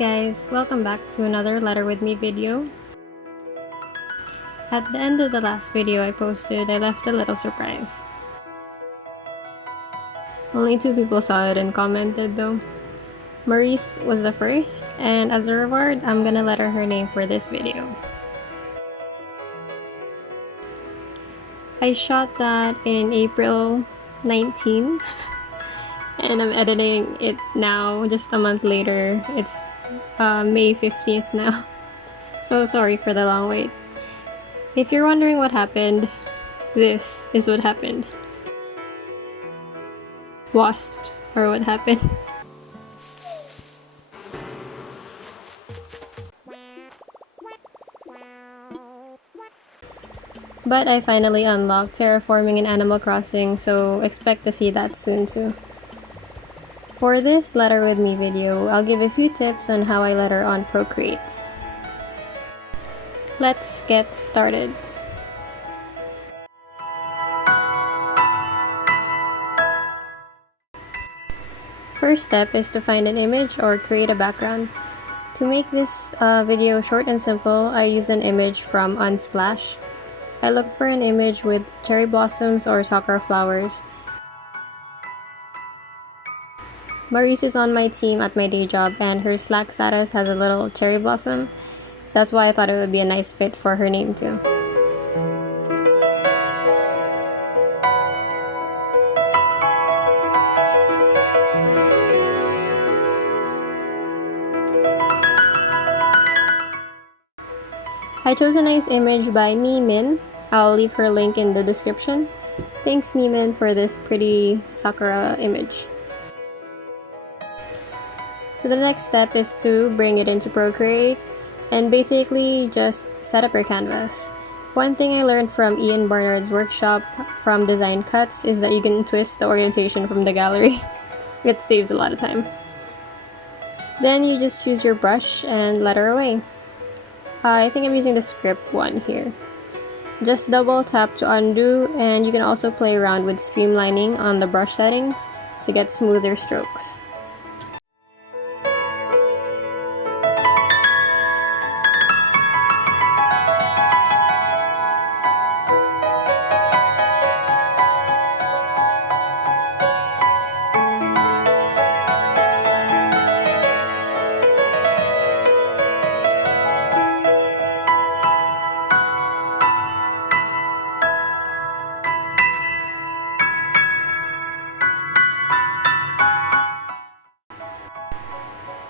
guys, welcome back to another Letter With Me video. At the end of the last video I posted, I left a little surprise. Only 2 people saw it and commented though. Maurice was the first, and as a reward, I'm gonna letter her name for this video. I shot that in April 19, and I'm editing it now, just a month later. It's May 15th now. So sorry for the long wait. If you're wondering what happened, this is what happened. Wasps are what happened. But I finally unlocked terraforming in Animal Crossing, so expect to see that soon too. For this Letter With Me video, I'll give a few tips on how I letter on Procreate. Let's get started. First step is to find an image or create a background. To make this video short and simple, I use an image from Unsplash. I looked for an image with cherry blossoms or sakura flowers. Maurice is on my team at my day job and her Slack status has a little cherry blossom. That's why I thought it would be a nice fit for her name too. I chose a nice image by Min. I'll leave her link in the description. Thanks Min for this pretty sakura image. So the next step is to bring it into Procreate and basically just set up your canvas. One thing I learned from Ian Barnard's workshop from Design Cuts is that you can twist the orientation from the gallery. It saves a lot of time. Then you just choose your brush and letter away. I think I'm using the script one here. Just double tap to undo, and you can also play around with streamlining on the brush settings to get smoother strokes.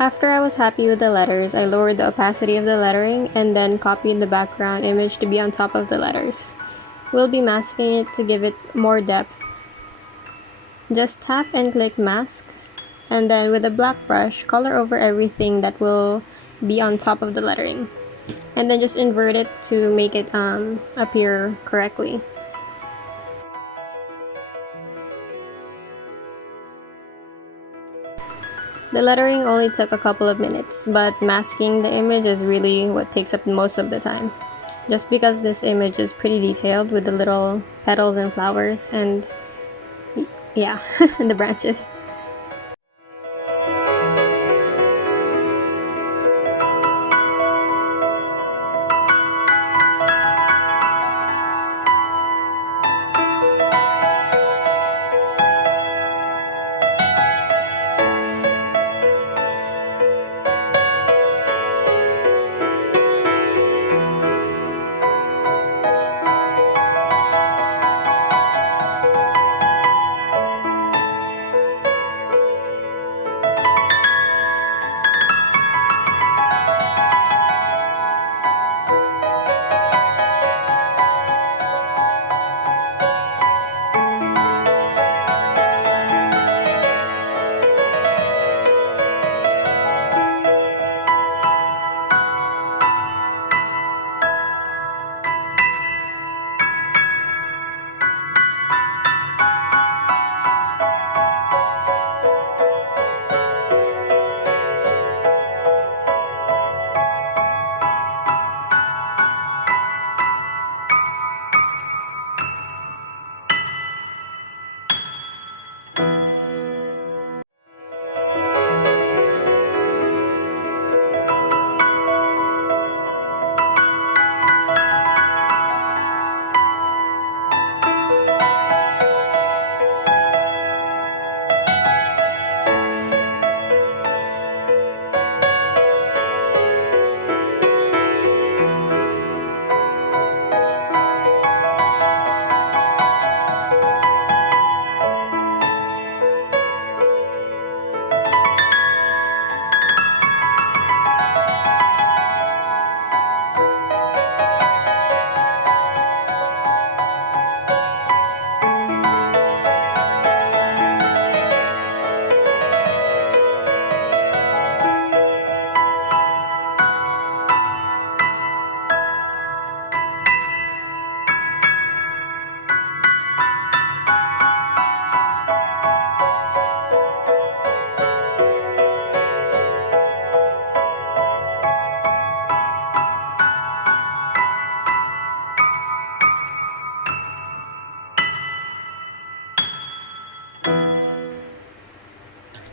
After I was happy with the letters, I lowered the opacity of the lettering and then copied the background image to be on top of the letters. We'll be masking it to give it more depth. Just tap and click mask, and then with a black brush, color over everything that will be on top of the lettering. And then just invert it to make it appear correctly. The lettering only took a couple of minutes, but masking the image is really what takes up most of the time. Just because this image is pretty detailed with the little petals and flowers and yeah, the branches.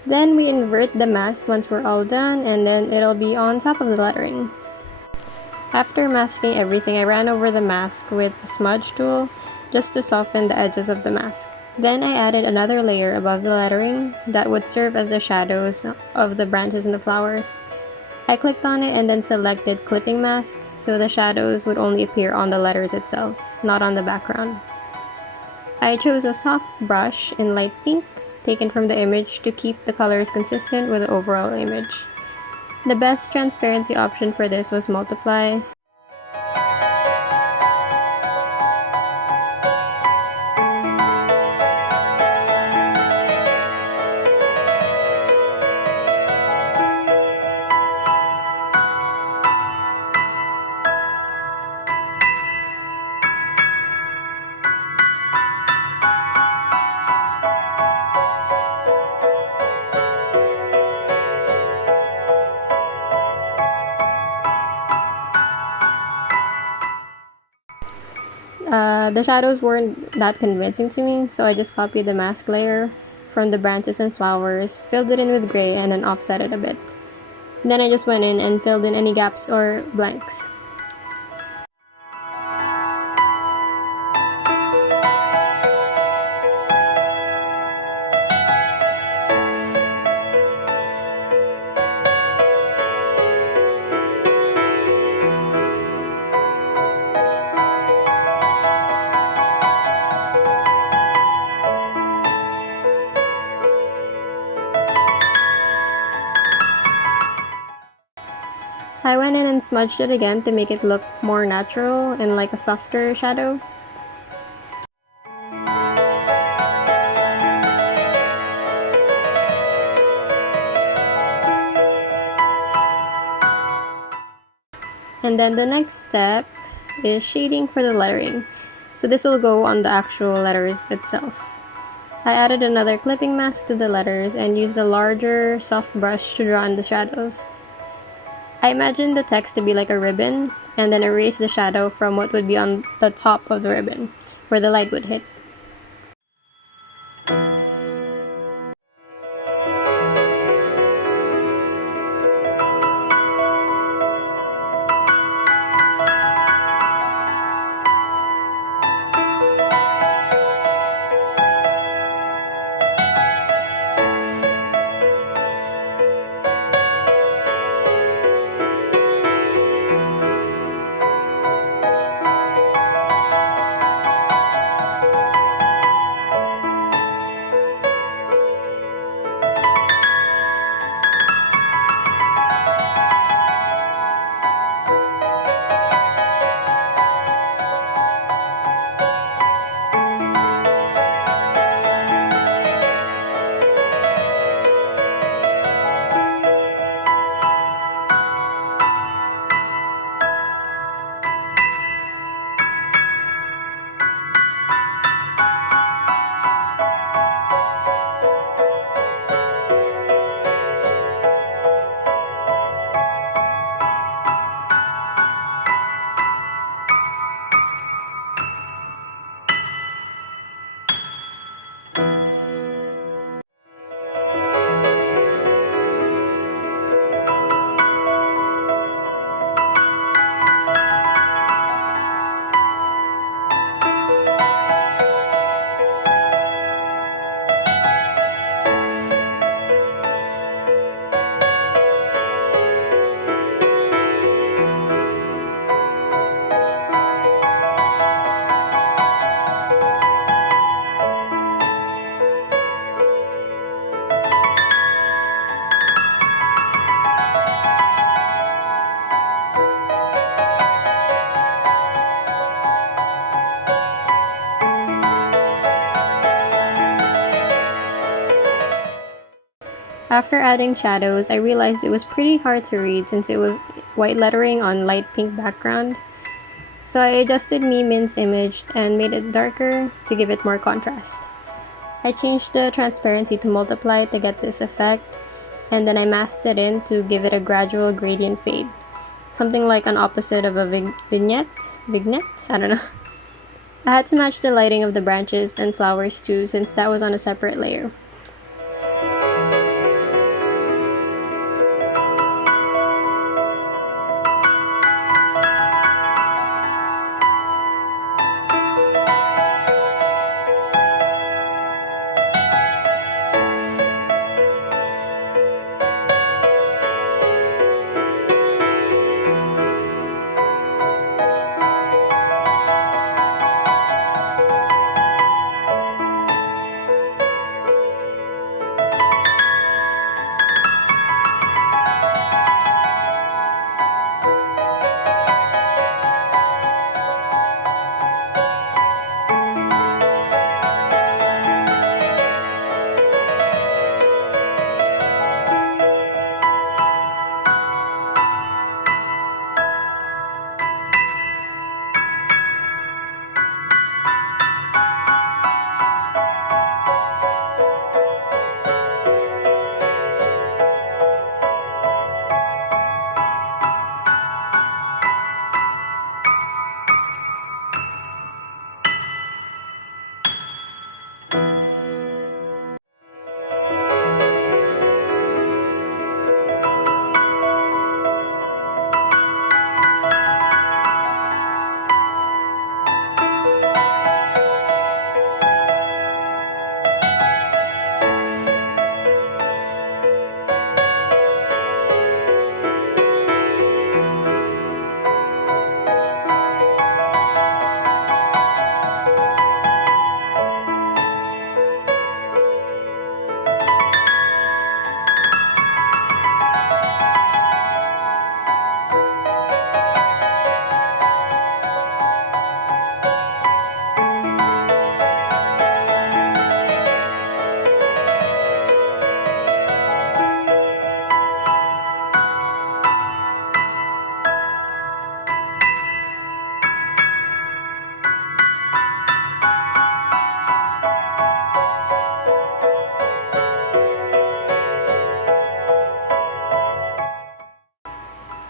Then we invert the mask once we're all done, and then it'll be on top of the lettering. After masking everything, I ran over the mask with a smudge tool just to soften the edges of the mask. Then I added another layer above the lettering that would serve as the shadows of the branches and the flowers. I clicked on it and then selected clipping mask, so the shadows would only appear on the letters itself, not on the background. I chose a soft brush in light pink, taken from the image to keep the colors consistent with the overall image. The best transparency option for this was multiply. The shadows weren't that convincing to me, so I just copied the mask layer from the branches and flowers, filled it in with gray, and then offset it a bit. Then I just went in and filled in any gaps or blanks. I went in and smudged it again to make it look more natural and like a softer shadow. And then the next step is shading for the lettering. So this will go on the actual letters itself. I added another clipping mask to the letters and used a larger, soft brush to draw in the shadows. I imagined the text to be like a ribbon, and then erase the shadow from what would be on the top of the ribbon, where the light would hit. After adding shadows, I realized it was pretty hard to read since it was white lettering on light pink background. So I adjusted Min's image and made it darker to give it more contrast. I changed the transparency to multiply to get this effect, and then I masked it in to give it a gradual gradient fade. Something like an opposite of a vignette? I don't know. I had to match the lighting of the branches and flowers too, since that was on a separate layer.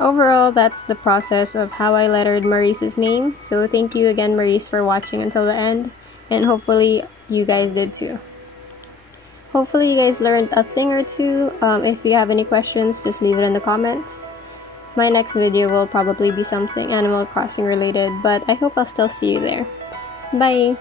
overall, that's the process of how I lettered Maurice's name. So thank you again, Maurice, for watching until the end, and hopefully you guys did too. Hopefully you guys learned a thing or two. If you have any questions, just leave it in the comments. My next video will probably be something Animal Crossing related, but I hope I'll still see you there. Bye!